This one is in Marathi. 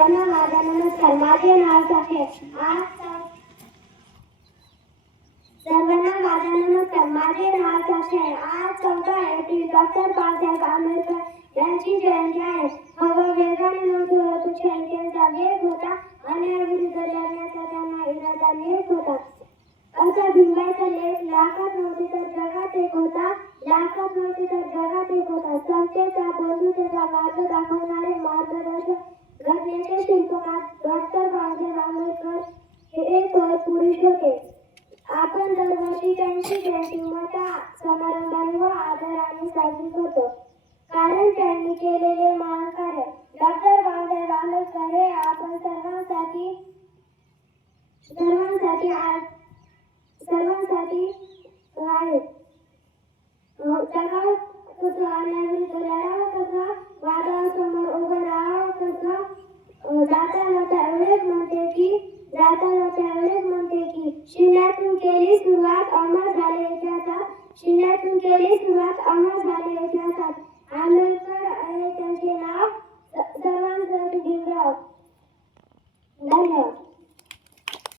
सर्वांना माझा नमस्कार. माझे नाव साक्षी. सर्वांना माझा नमस्कार. माझे नाव साक्षी आहे. आज 14 एप्रिल डॉक्टर बाबासाहेब आंबेडकर यांची जयंती आहे. हवा वेगाने नव्हती, संख्येचा वेग होता. अन्यायाविरुद्ध लढण्याचा त्यांना इरादा नेक होता. असा भिंगाचा लेख लाखात नव्हती तर जगात एक होता. लाखात नव्हती तर जगात एक होता. समतेचा बंधुतेचा मार्ग दाखवणारे मार्गदर्शक घटनेचे शिल्पकार डॉक्टर बाबासाहेब आंबेडकर हे एक पुरुष होते. आपण दरवर्षी त्यांची जयंती मोठ्या समारंभाने व आदराने साजरी करतो, कारण त्यांनी केलेले महान कार्य. डॉक्टर बाबासाहेब आंबेडकर हे आपण सर्वांसाठी आहेत. जगात कसं अन्यायाविरुद्ध लढावं, कसं वादळासमोर उभं राहावं, कसं जाता एवढेच म्हणते की शून्यातून केली सुरुवात अमर झाले इतिहासात. शून्यातून केली सुरुवात अमर झाले इतिहासात. आंबेडकर हे त्यांचे नाव.